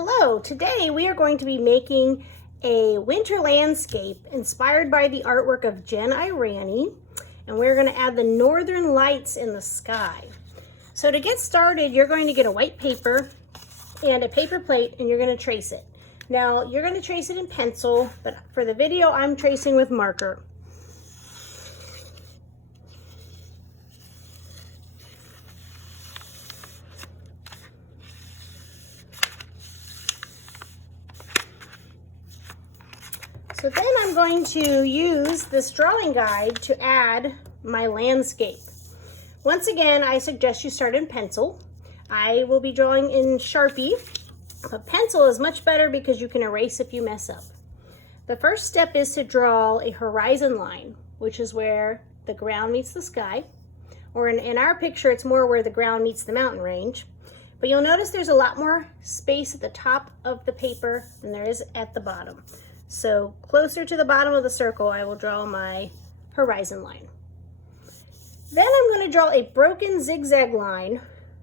Hello, today we are going to be making a winter landscape inspired by the artwork of Aranyi, and we're going to add the northern lights in the sky. So to get started, you're going to get a white paper and a paper plate, and you're going to trace it. Now, you're going to trace it in pencil, but for the video, I'm tracing with marker. So then I'm going to use this drawing guide to add my landscape. Once again, I suggest you start in pencil. I will be drawing in Sharpie, but pencil is much better because you can erase if you mess up. The first step is to draw a horizon line, which is where the ground meets the sky. Or in our picture, it's more where the ground meets the mountain range. But you'll notice there's a lot more space at the top of the paper than there is at the bottom. So closer to the bottom of the circle, I will draw my horizon line. Then I'm going to draw a broken zigzag line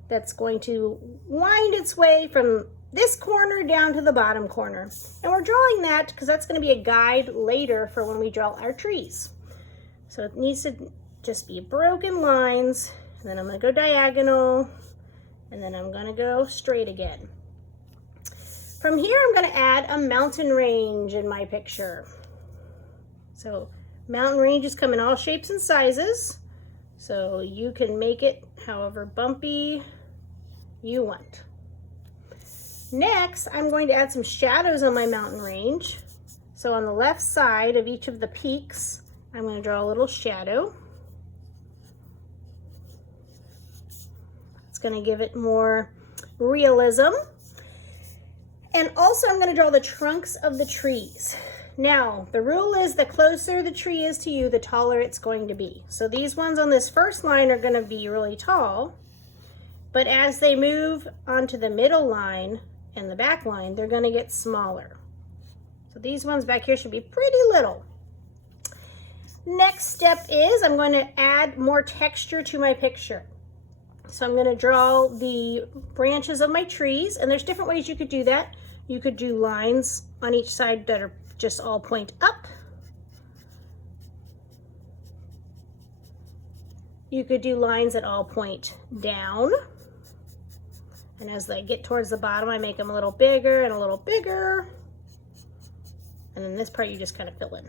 that's going to wind its way from this corner down to the bottom corner. And we're drawing that because that's going to be a guide later for when we draw our trees. So it needs to just be broken lines, and then I'm going to go diagonal, and then I'm going to go straight again. From here, I'm going to add a mountain range in my picture. So mountain ranges come in all shapes and sizes, so you can make it however bumpy you want. Next, I'm going to add some shadows on my mountain range. So on the left side of each of the peaks, I'm going to draw a little shadow. It's going to give it more realism. And also I'm going to draw the trunks of the trees. Now, the rule is the closer the tree is to you, the taller it's going to be. So these ones on this first line are going to be really tall, but as they move onto the middle line and the back line, they're going to get smaller. So these ones back here should be pretty little. Next step is I'm going to add more texture to my picture. So I'm going to draw the branches of my trees, and there's different ways you could do that. You could do lines on each side that are just all point up. You could do lines that all point down. And as they get towards the bottom, I make them a little bigger and a little bigger. And then this part you just kind of fill in.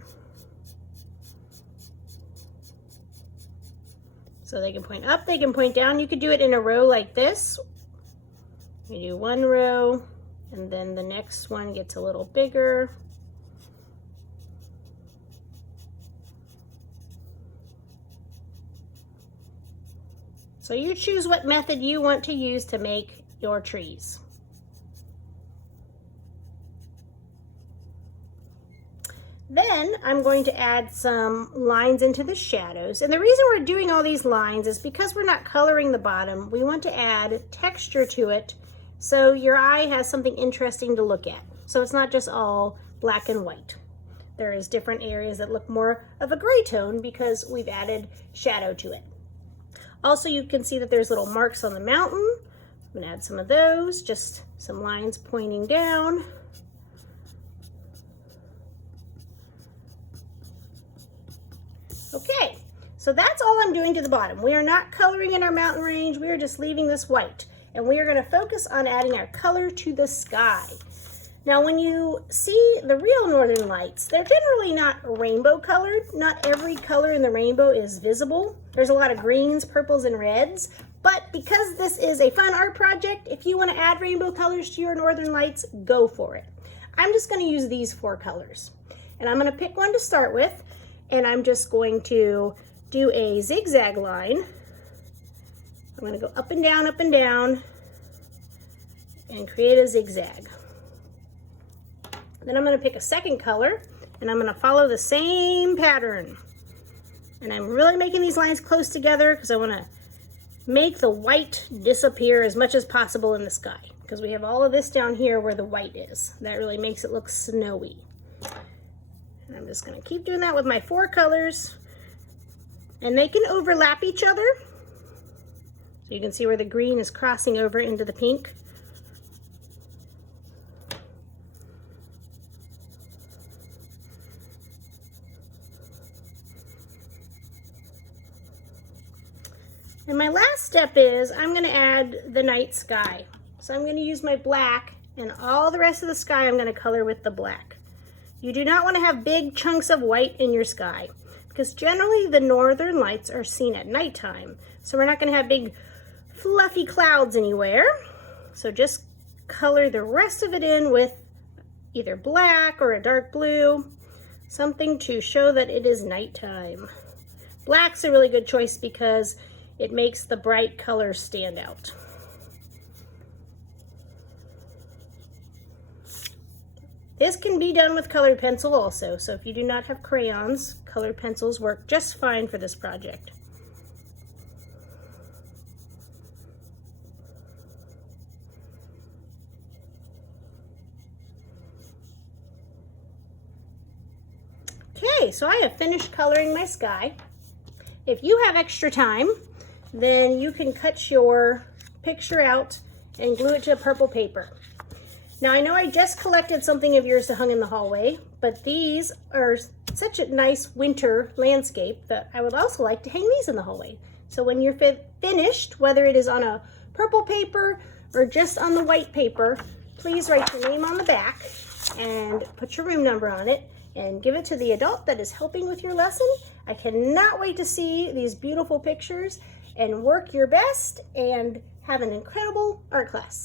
So they can point up, they can point down. You could do it in a row like this. You do one row, and then the next one gets a little bigger. So you choose what method you want to use to make your trees. Then I'm going to add some lines into the shadows. And the reason we're doing all these lines is because we're not coloring the bottom. We want to add texture to it so your eye has something interesting to look at. So it's not just all black and white. There is different areas that look more of a gray tone because we've added shadow to it. Also, you can see that there's little marks on the mountain. I'm going to add some of those, just some lines pointing down. Okay, so that's all I'm doing to the bottom. We are not coloring in our mountain range. We are just leaving this white. And we are going to focus on adding our color to the sky. Now, when you see the real northern lights, they're generally not rainbow colored. Not every color in the rainbow is visible. There's a lot of greens, purples, and reds. But because this is a fun art project, if you want to add rainbow colors to your northern lights, go for it. I'm just going to use these 4 colors. And I'm going to pick one to start with. And I'm just going to do a zigzag line. I'm going to go up and down, and create a zigzag. Then I'm going to pick a second color, and I'm going to follow the same pattern. And I'm really making these lines close together because I want to make the white disappear as much as possible in the sky, because we have all of this down here where the white is. That really makes it look snowy. And I'm just going to keep doing that with my 4 colors, and they can overlap each other. So you can see where the green is crossing over into the pink. And my last step is I'm going to add the night sky. So I'm going to use my black, and all the rest of the sky I'm going to color with the black. You do not want to have big chunks of white in your sky, because generally the northern lights are seen at nighttime. So we're not going to have big fluffy clouds anywhere. So just color the rest of it in with either black or a dark blue, something to show that it is nighttime. Black's a really good choice because it makes the bright colors stand out. This can be done with colored pencil also, so if you do not have crayons, colored pencils work just fine for this project. Okay, so I have finished coloring my sky. If you have extra time, then you can cut your picture out and glue it to purple paper. Now I know I just collected something of yours that hung in the hallway, but these are such a nice winter landscape that I would also like to hang these in the hallway. So when you're finished, whether it is on a purple paper or just on the white paper, please write your name on the back and put your room number on it and give it to the adult that is helping with your lesson. I cannot wait to see these beautiful pictures, and work your best and have an incredible art class.